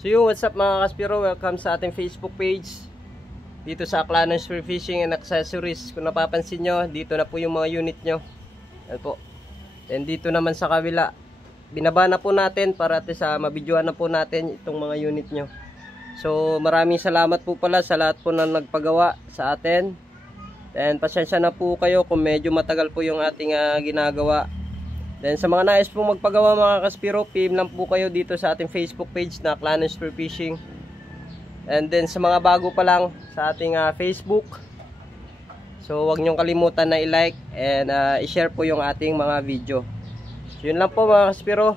So yung what's up mga Kaspiro, welcome sa ating Facebook page dito sa Aklanon Spearfishing and Accessories. Kung napapansin nyo, dito na po yung mga unit nyo. Yan po. And dito naman sa kabila, binaba na po natin para sa mabidyoan na po natin itong mga unit nyo. So maraming salamat po pala sa lahat po na nagpagawa sa atin. And pasensya na po kayo kung medyo matagal po yung ating ginagawa. Then sa mga nais pong magpagawa mga Kaspiro, PM lang po kayo dito sa ating Facebook page na Aklanon Spearfishing. And then sa mga bago pa lang sa ating Facebook, so huwag nyong kalimutan na i-like and i-share po yung ating mga video. So yun lang po mga Kaspiro,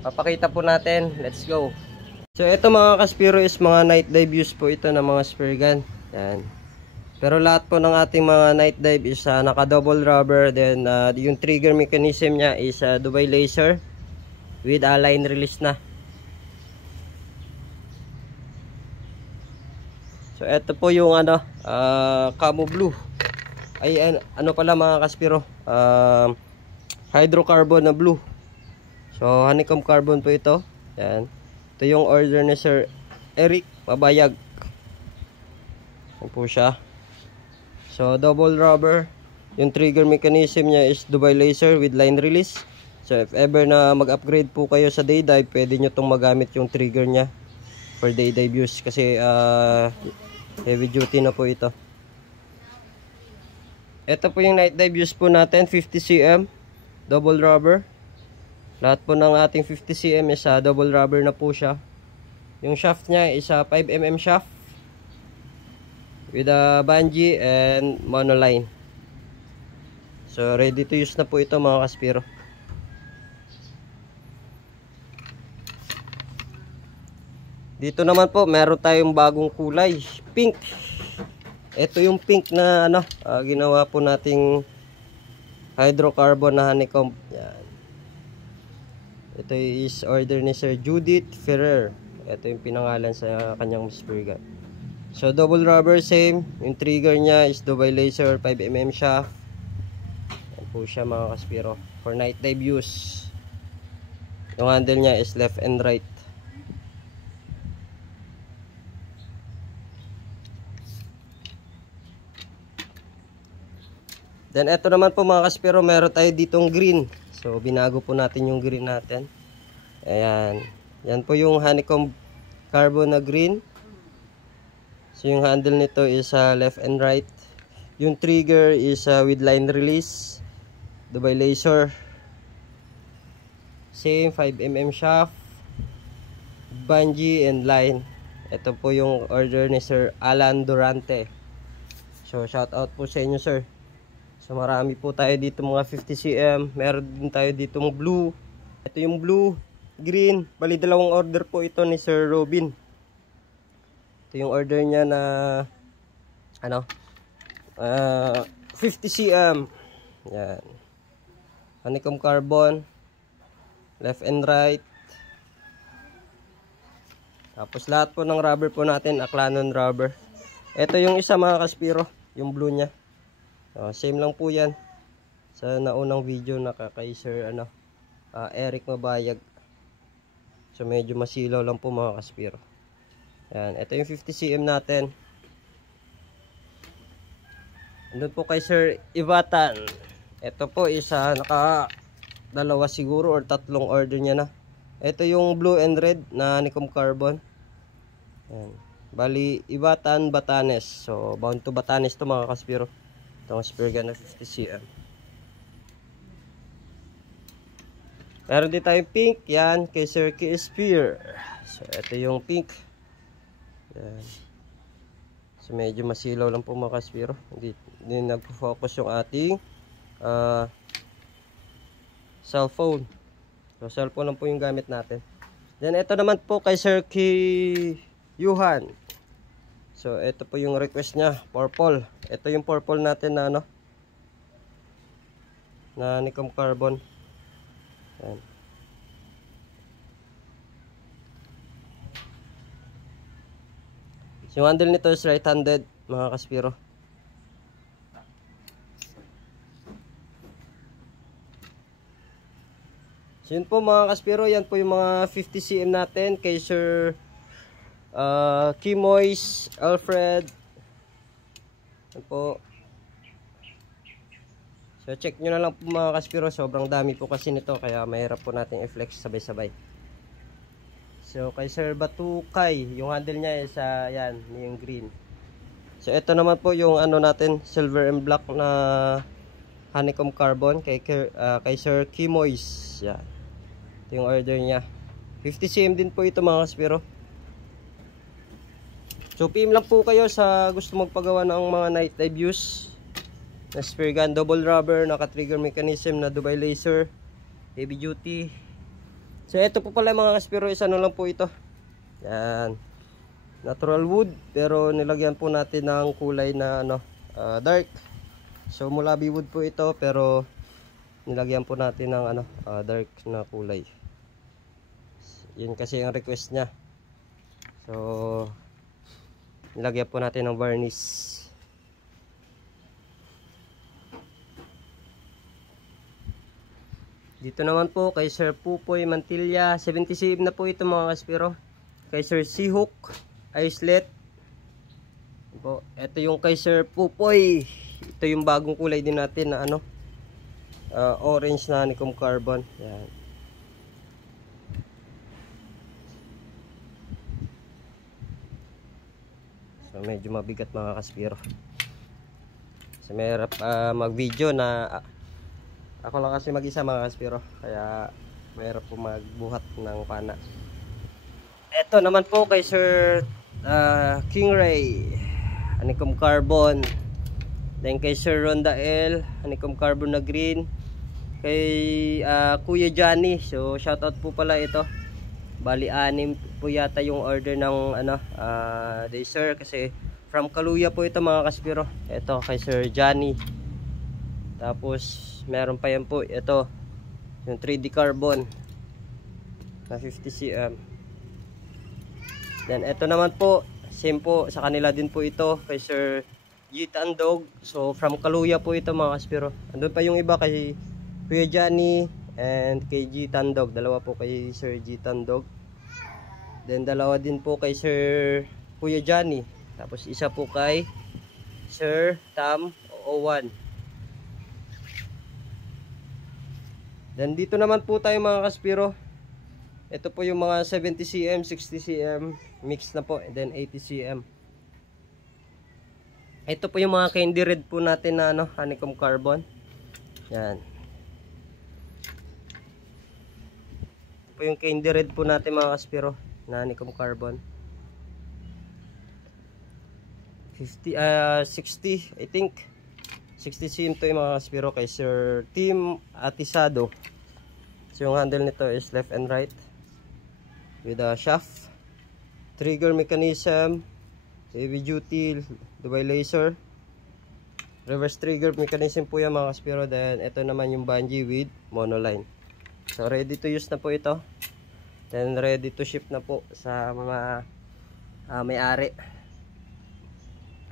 papakita po natin. Let's go. So ito mga Kaspiro is mga night dive use po ito ng mga spear gun. Yan. Pero lahat po ng ating mga night dive is naka double rubber. Then yung trigger mechanism nya is Dubai laser with line release na. So ito po yung camo blue. Ay ano pala mga Kaspiro, hydrocarbon na blue. So honeycomb carbon po ito. Yan. Ito yung order ni Sir Eric Mabayag. Yan po siya. So double rubber, yung trigger mechanism niya is Dubai laser with line release. So if ever na mag-upgrade po kayo sa day dive, pwede nyo itong magamit yung trigger niya for day dive use kasi heavy duty na po ito. Ito po yung night dive use po natin, 50 cm double rubber. Lahat po ng ating 50 cm is double rubber na po siya. Yung shaft niya is 5 mm shaft with a bungee and monoline. So ready to use na po ito mga Kaspiro. Dito naman po meron tayong bagong kulay, pink. Ito yung pink na ginawa po nating hydrocarbon na honeycomb. Yan. Ito is order ni Sir Judith Ferrer. Ito yung pinangalan sa kanyang spear gun. So double rubber same, yung trigger nya is Dubai laser 5 mm shaft. Yan po siya mga Kaspiro for night dive use. Yung handle nya is left and right. Then eto naman po mga Kaspiro, meron tayo ditong green. So binago po natin yung green natin. Ayan. Yan po yung honeycomb carbon na green. So yung handle nito is left and right. Yung trigger is with line release, Dubai laser. Same 5 mm shaft, bungee and line. Ito po yung order ni Sir Alan Durante. So shout out po sa inyo sir. So marami po tayo dito mga 50 cm. Meron din tayo dito ng blue. Ito yung blue, green. Bali dalawang order po ito ni Sir Robin. Ito yung order niya na 50 cm. Yan. Honeycomb carbon, left and right. Tapos lahat po ng rubber po natin Aklanon rubber. Ito yung isa mga Kaspiro, yung blue nya. Same lang po yan sa naunang video na kay Sir Eric Mabayag. So medyo masilaw lang po mga Kaspiro. Yan, ito yung 50 cm natin. Andun po kay Sir Ivatan. Ito po isa dalawa siguro or tatlong order niya na. Ito yung blue and red na honeycomb carbon. Yan. Bali Ivatan Batanes. So bound to Batanes to mga Kaspiro. Itong spear gun na 50 cm. Meron din tayong pink. Yan kay Sir K. Spear. So ito yung pink. Yan. So medyo masilaw lang po mga Kaspiro. Hindi nagpo-focus yung ating cellphone. So cellphone lang po yung gamit natin. Then ito naman po kay Sir K. Yuhan. So ito po yung request niya, purple. Ito yung purple natin na na honeycomb carbon. Yan. Yung handle nito is right-handed mga Kaspiro. So yun po mga kaspiro, yan po yung mga 50 cm natin kay Sir Kimoy's Alfred. Yan po. So check nyo na lang po mga kaspiro, sobrang dami po kasi nito kaya mahirap po natin i-flex sabay-sabay. So kay Sir Batukay, yung handle niya is yan, yung green. So ito naman po yung ano natin, silver and black na honeycomb carbon kay Sir Kimoy's. Yan. Ito yung order niya. 50 cm din po ito mga kaspiro. So PM lang po kayo sa gusto magpagawa ng mga night dive use na spear gun, double rubber, naka trigger mechanism na Dubai laser, heavy duty. So ito po pala mga kaspiro, isa ano lang po ito. Yan. Natural wood pero nilagyan po natin ng kulay na ano, dark. So Mulabi wood po ito pero nilagyan po natin ng ano, dark na kulay. Yun kasi yung request niya. So nilagyan po natin ng varnish. Dito naman po kay Sir Pupoy Mantilla, 70 cm na po ito mga kaspiro. Kay Sir Seahook Islet. Ito yung kay Sir Pupoy. Ito yung bagong kulay din natin na ano, orange na honeycomb carbon. Yan. So medyo mabigat mga kaspiro. So mahirap mag video na ako lang kasi mag-isa mga kaspiro, kaya mahirap po magbuhat ng pana. Ito naman po kay Sir King Ray, honeycomb carbon. Then kay Sir Ronda L, honeycomb carbon na green. Kay Kuya Johnny, so shoutout po pala ito. Bali 6 po yata yung order ng ano, day sir, kasi from Kaluya po ito mga kaspiro. Ito kay Sir Johnny. Tapos meron pa yan po, ito yung 3D carbon na 50 cm. Then ito naman po, same po sa kanila din po ito kay Sir G Tandog. So from Kaluya po ito mga kaspiro. Andun pa yung iba kay Kuya Johnny and kay G Tandog. Dalawa po kay Sir G Tandog. Then dalawa din po kay Sir Kuya Johnny. Tapos isa po kay Sir Tam 01. Then dito naman po tayo mga kaspiro. Ito po yung mga 70 cm, 60 cm, mix na po, and then 80 cm. Ito po yung mga candy red po natin na ano, honeycomb carbon. Yan. Ito po yung candy red po natin mga kaspiro na honeycomb carbon. 60 I think 60 cm to yung mga kaspiro kay Sir Team Atisado. So yung handle nito is left and right with a shaft, trigger mechanism, heavy duty Dubai laser, reverse trigger mechanism po yan mga kaspiro. Then ito naman yung bungee with monoline. So ready to use na po ito. Then ready to ship na po sa mga may-ari.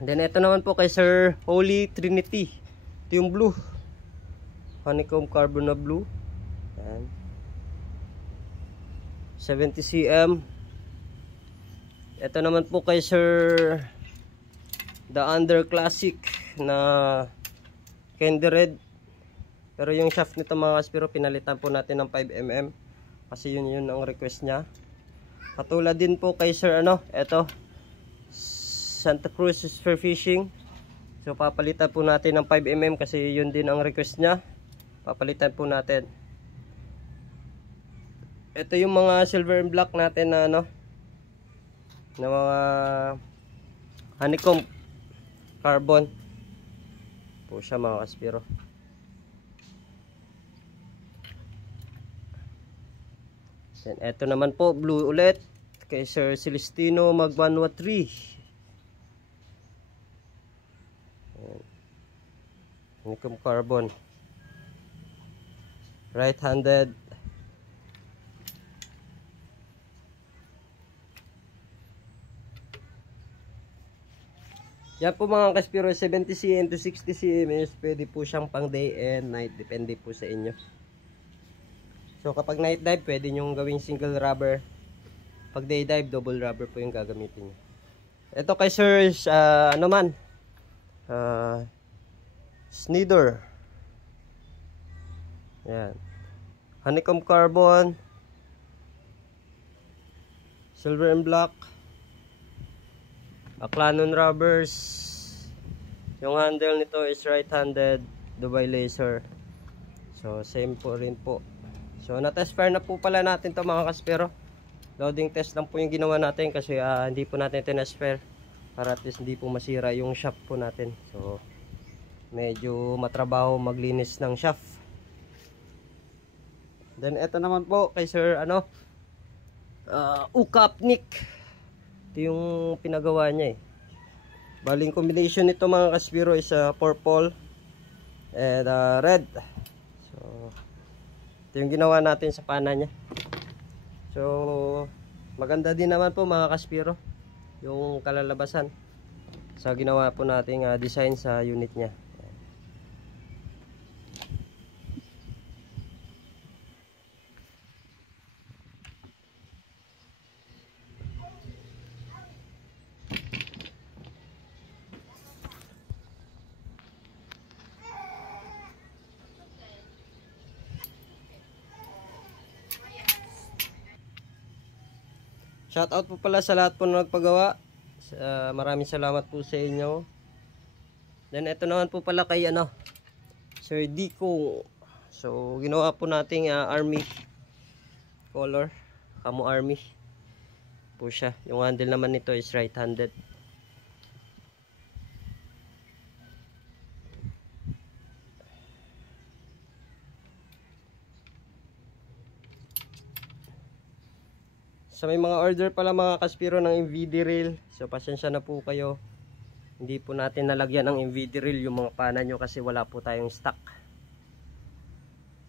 Then ito naman po kay Sir Holy Trinity. Ito yung blue, honeycomb carbon na blue. Yan. 70 cm. Ito naman po kay Sir The Under Classic na candy red. Pero yung shaft nito mga kaspiro, pinalitan po natin ng 5mm kasi yun ang request niya. Katulad din po kay Sir ano, ito Santa Cruz Spear Fishing. So papalitan po natin ng 5mm kasi yun din ang request niya. Papalitan po natin. Ito yung mga silver and black natin na ano, na mga honeycomb carbon po siya mga kaspiro. Then ito naman po blue ulit kay Sir Celestino Magbanwa 3. Honeycomb carbon, right-handed. Yan po mga kaspiro, 70 cm to 60 cm is pwede po siyang pang day and night, depende po sa inyo. So kapag night dive, pwede nyo gawing single rubber. Pag day dive, double rubber po yung gagamitin nyo. Ito kay sir is, ano man, Sneader. Yan. Honeycomb carbon, silver and black, Aklanon rubbers. Yung handle nito is right-handed Dubai laser. So same po rin po. So na-test fire na po pala natin to mga kaspero. Loading test lang po yung ginawa natin kasi hindi po natin tinest fire para at least hindi po masira yung shaft po natin. So medyo matrabaho maglinis ng shaft. Then ito naman po kay sir Ukapnik. Ito yung pinagawa niya eh. Baling combination nito mga kaspiro is purple and red. So ito yung ginawa natin sa pana niya. So maganda din naman po mga kaspiro yung kalalabasan sa ginawa po nating design sa unit niya. Shoutout po pala sa lahat po na nagpagawa. Maraming salamat po sa inyo. Then ito naman po pala kay Sir Dico. So ginawa po nating army color, camo army po siya. Yung handle naman nito is right-handed. So may mga order pala mga kaspiro ng MVD reel. So pasensya na po kayo. Hindi po natin nalagyan ng MVD reel yung mga pana nyo kasi wala po tayong stock.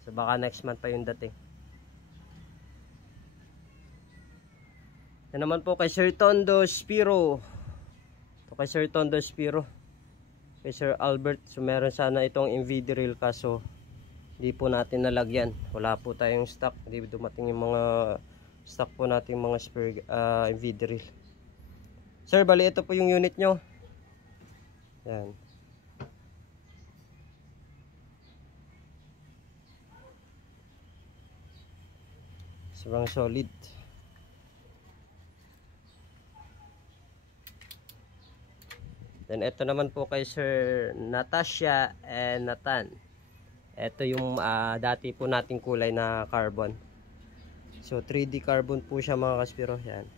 So baka next month pa yung dating. Yan naman po kay Sir Tondo Spiro. Ito kay Sir Tondo Spiro. Kay Sir Albert. So meron sana itong MVD reel kaso hindi po natin nalagyan. Wala po tayong stock. Hindi dumating yung mga stock po natin mga spare MVD reel. Sir, bali ito po yung unit nyo. Yan. Sobrang solid. Then ito naman po kay Sir Natasha and Nathan. Ito yung dati po nating kulay na carbon. So 3D carbon po siya mga kaspiro. Yan.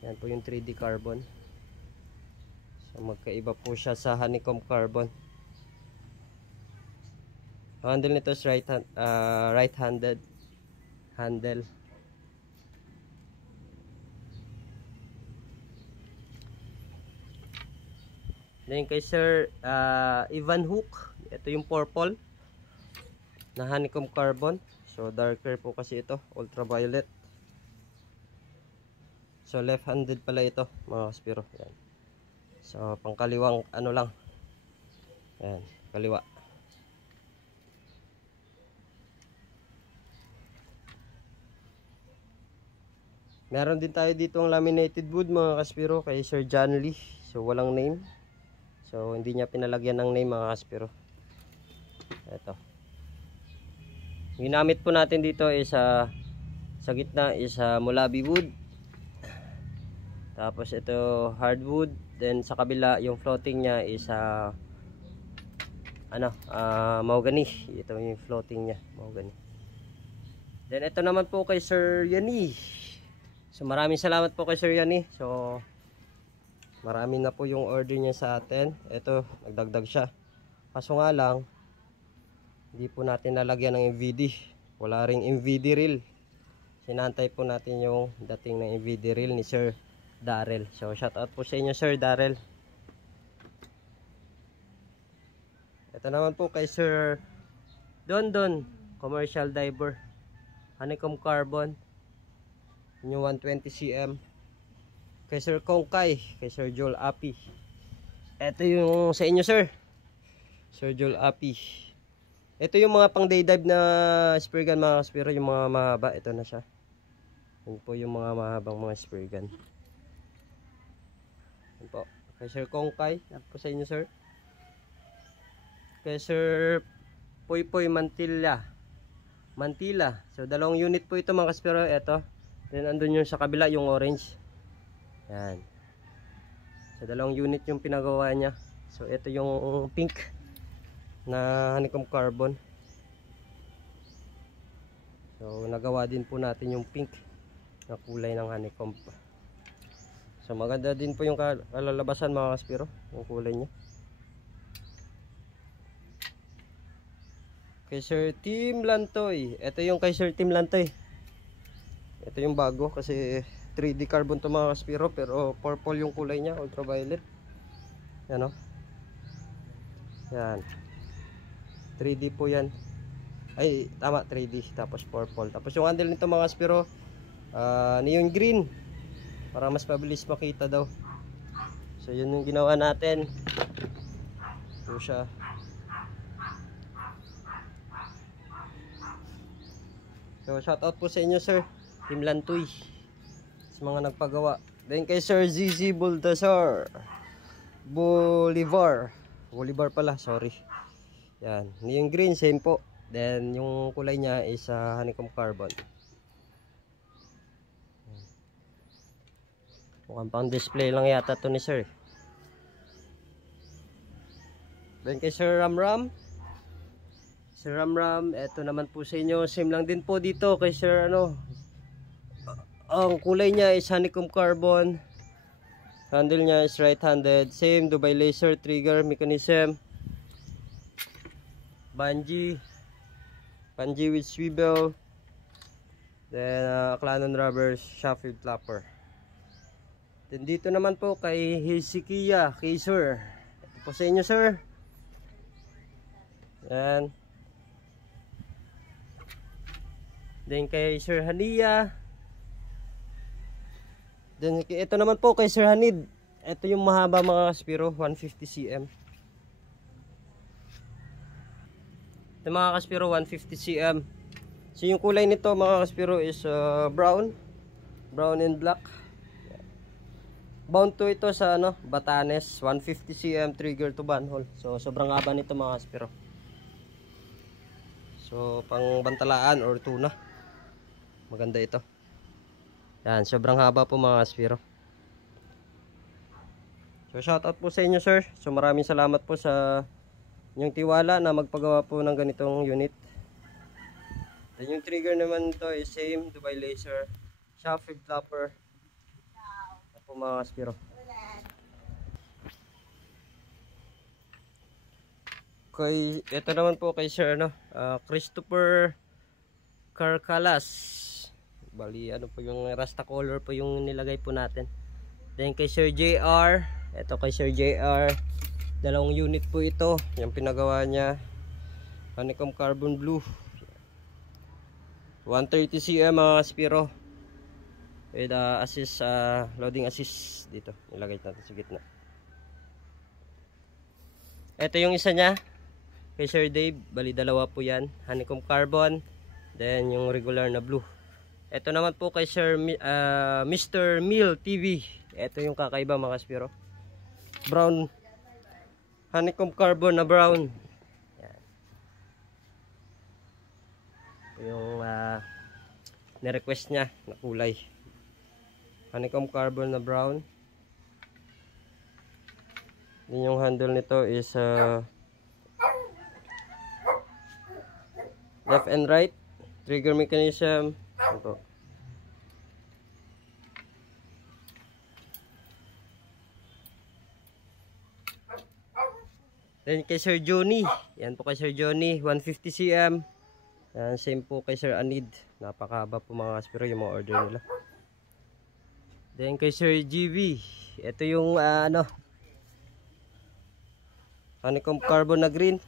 Yan po yung 3D carbon. So magkaiba po siya sa honeycomb carbon. Handle nito is right-handed handle. Then kay Sir Ivan Hook, ito yung purple na honeycomb carbon. So darker po kasi ito, ultraviolet. So left-handed pala ito mga kaspiro. Yan. So pangkaliwang lang. Yan, kaliwa. Meron din tayo dito ang laminated wood mga kaspiro kay Sir John Lee. So walang name. So hindi niya pinalagyan ng name mga kaspiro. Ito. Ginamit po natin dito is sa gitna is mulabi wood. Tapos ito hardwood. Then sa kabila yung floating niya is mahogany. Ito yung floating niya, mahogany. Then ito naman po kay Sir Yani. So maraming salamat po kay Sir Yani. So marami na po yung order niya sa atin. Ito nagdagdag siya. Kaso nga lang hindi po natin nalagyan ng MVD. Wala ring MVD reel. Sinantay po natin yung dating ng MVD reel ni Sir Darrell. So shout out po sa inyo Sir Darrell. Ito naman po kay Sir Dondon, commercial diver. Honeycomb carbon. Yung 120 cm. Kay Sir Kongkay, kay Sir Joel Api. Ito yung sa inyo Sir. Sir Joel Api. Ito yung mga pang day dive na spray gun mga kaspiro, yung mga mahaba. Ito na siya. Yan po yung mga mahabang mga spray gun. Yan po. Kay Sir Kongkay. Yan po sa inyo sir. Kay Sir Poy Mantilla. So dalawang unit po ito mga kaspiro. Ito. Then andun yung sa kabila yung orange. Yan. So dalawang unit yung pinagawa niya. So ito yung pink na honeycomb carbon. So nagawa din po natin yung pink na kulay ng honeycomb. So maganda din po yung kalalabasan mga kaspiro, yung kulay niya. Kay Sir Tim Lantoy. Ito yung kay Sir Tim Lantoy. Ito yung bago kasi 3D carbon to mga kaspiro, pero purple yung kulay niya, ultraviolet. Yan o. Yan. 3D po yan. Ay tama, 3D tapos purple. Tapos yung handle nito mga kaspiro, neon green para mas mabilis makita daw. So yun yung ginawa natin. Ito siya. So shout out po sa inyo sir Tim Lantoy sa mga nagpagawa. Then kay Sir ZZ Bolivar pala, sorry. Yan, yung green same po. Then yung kulay niya is honeycomb carbon. Mukhang pang display lang yata to ni sir. Then kay Sir Ramram. Sir Ramram, eto naman po sa inyo. Same lang din po dito kay Sir ang kulay niya is honeycomb carbon. Handle niya is right-handed. Same Dubai laser trigger mechanism. Bungee with swivel. Then Clanon rubber shaft with flapper. Then dito naman po kay Hezekiah Sir. Ito po sa inyo sir. Yan. Then kay Sir Hania. Then ito naman po kay Sir Hanid. Ito yung mahaba mga kaspiro, 150 cm. Ito mga kaspiro, 150 cm. So yung kulay nito mga kaspiro is brown and black. Bound to ito sa Batanes, 150 cm trigger to manhole. So sobrang haba nito mga kaspiro. So pang bantalaan or tuna. Maganda ito. Yan, sobrang haba po mga kaspiro. So shoutout po sa inyo sir. So maraming salamat po sa inyong tiwala na magpagawa po ng ganitong unit. Then yung trigger naman ito is same Dubai laser shaft with flapper. Yan po mga kaspiro. Okay, ito naman po kay Sir Christopher Carcalas. Bali po yung rasta color po yung nilagay po natin. Then kay Sir JR, ito kay Sir JR, dalawang unit po ito yung pinagawa niya. Honeycomb carbon blue, 130 cm mga kaspiro with assist, loading assist. Dito nilagay natin sa gitna. Ito yung isa niya kay Sir Dave, bali dalawa po yan, honeycomb carbon, then yung regular na blue. Ito naman po kay Sir Mr. Mill TV. Ito yung kakaiba mga kaspiro. Brown. Honeycomb carbon na brown. Yan. Ito yung nirequest niya na kulay. Honeycomb carbon na brown. Then yung handle nito is left and right. Trigger mechanism. Ito. Then kay Sir Johnny. Yan po kay Sir Johnny, 150 cm. Yan, same po kay Sir Anid. Napakahaba po mga kaspiro yung mga order nila. Then kay Sir GV. Ito yung honeycomb carbon na green.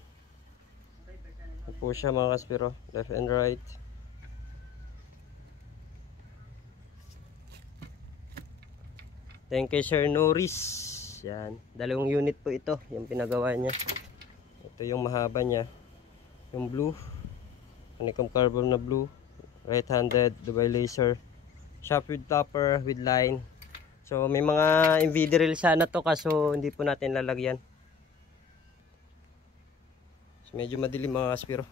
Ito po siya mga kaspiro, left and right. Then kay Sir Norris, yan, dalawang unit po ito yung pinagawa niya. Ito yung mahaba niya, yung blue, honeycomb carbon na blue, right-handed, Dubai laser, shop with topper with line. So may mga invidril sana to, kaso hindi po natin lalagyan. So medyo madilim mga kaspiro,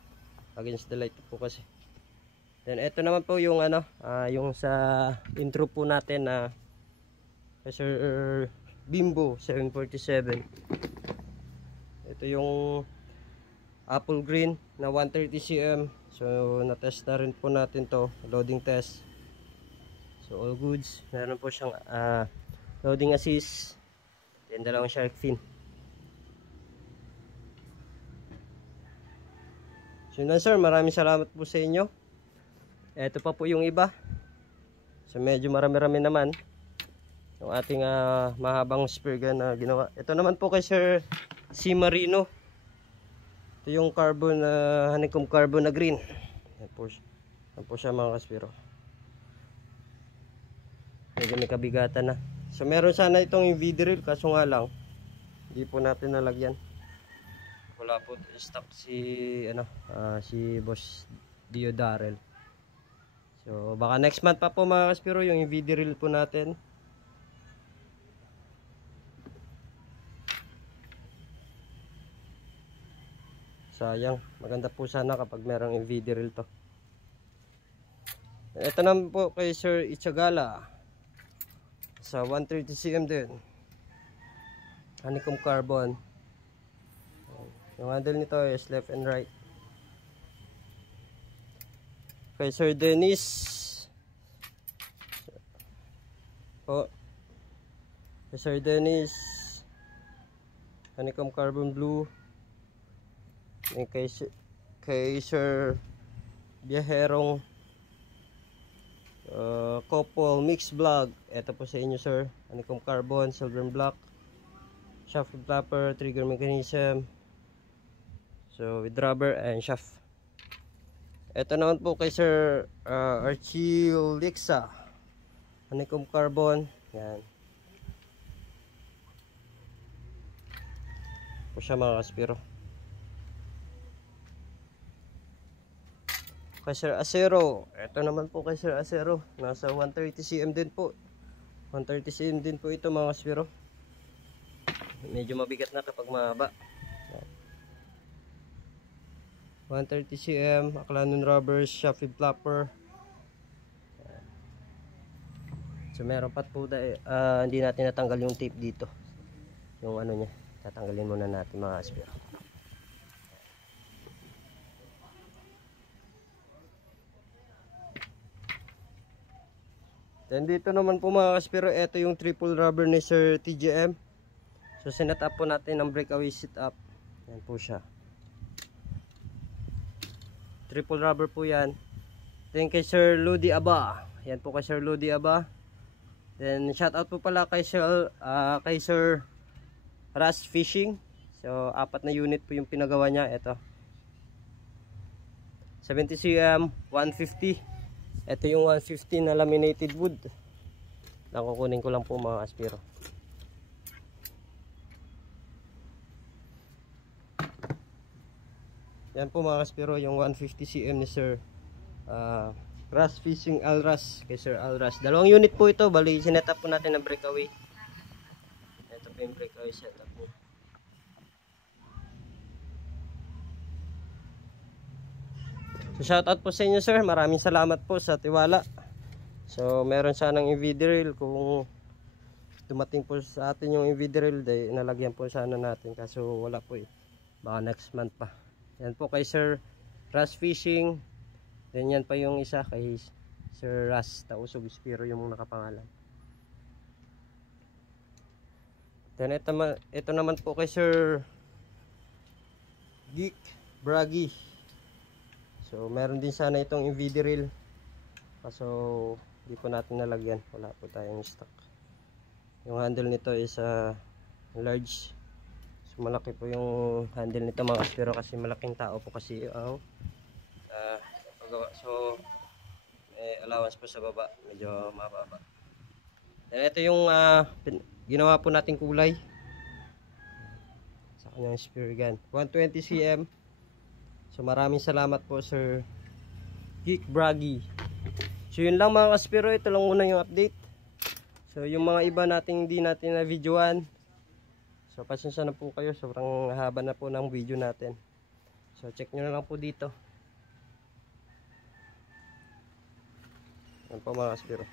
against the light po kasi. Then ito naman po yung ano, yung sa intro po natin na Sir Bimbo 747. Ito yung apple green na 130 cm. So na-test na rin po natin to, loading test. So all goods. Meron po siyang loading assist, then dalawang shark fin. So yun lang sir, maraming salamat po sa inyo. Ito pa po yung iba. So medyo marami-rami naman yung ating mahabang spear gun na ginawa. Ito naman po kay Sir C. Marino. Ito yung carbon, honeycomb carbon na green. Yan po siya mga kaspiro. Medyo may kabigatan na. So meron sana itong invidril, kaso nga lang hindi po natin nalagyan. Wala po stock si si Boss Dio Darrell. So baka next month pa po mga kaspiro yung invidril po natin. Sayang, maganda po sana kapag merong invidril to. Ito naman po kay Sir Ichagala sa 130 cm din, honeycomb carbon. Yung handle nito is left and right. Kay Sir Dennis po, kay Sir Dennis honeycomb carbon blue. Yung kay Sir Biyaherong couple mix vlog. Ito po sa inyo sir, honeycomb carbon, silver and black, shaft with flapper, trigger mechanism, so with rubber and shaft. Ito naman po kay Sir Archie Lixa, honeycomb carbon. Yan po siya mga kaspiro. Kay Sir Acero, ito naman po kay Sir Acero, nasa 130 cm din po. 130 cm din po ito mga kaspiro. Medyo mabigat na kapag mahaba. 130 cm, Aklanon rubbers, shaft with flapper. So meron pa po hindi natin natanggal yung tape dito. Yung ano niya, tatanggalin muna natin mga kaspiro. Then dito naman po mga kaspiro, ito yung triple rubber ni Sir TGM. So sinet up po natin ang breakaway sit up. Yan po siya. Triple rubber po yan. Then kay Sir Ludi Aba. Yan po kay Sir Ludi Aba. Then shout out po pala kay Sir Ras Fishing. So 4 na unit po yung pinagawa niya. Ito 70 cm, 150. Ito yung 150 na laminated wood. Kukunin ko lang po mga kaspiro. Yan po mga kaspiro, yung 150 cm ni Sir Ras Fishing Alras, kay Sir Alras. Dalawang unit po ito, bali sinet up po natin ng breakaway. Ito po yung breakaway setup po. So shoutout po sa inyo sir, maraming salamat po sa tiwala. So meron sanang invidril, kung dumating po sa atin yung invidril, nalagyan po sana natin, kaso wala po eh. Baka next month pa. Yan po kay Sir Ras Fishing. Then yan pa yung isa kay Sir Ras Tausog Spiro yung nakapangalan. Then ito naman po kay Sir Geek Bragi. So meron din sana itong invidril, kaso di po natin nalagyan, wala po tayong stock. Yung handle nito is large. So malaki po yung handle nito mga kaspiro, kasi malaking tao po kasi so allowance po sa baba, medyo mababa. And ito yung ginawa po nating kulay sa kanyang spear gun, 120 cm, So maraming salamat po Sir Geek Bragi. So yun lang mga kaspero, ito lang muna yung update. So yung mga iba nating hindi natin na videoan, so pasensya na po kayo, sobrang haba na po ng video natin. So check nyo na lang po dito. Yan po mga kaspero.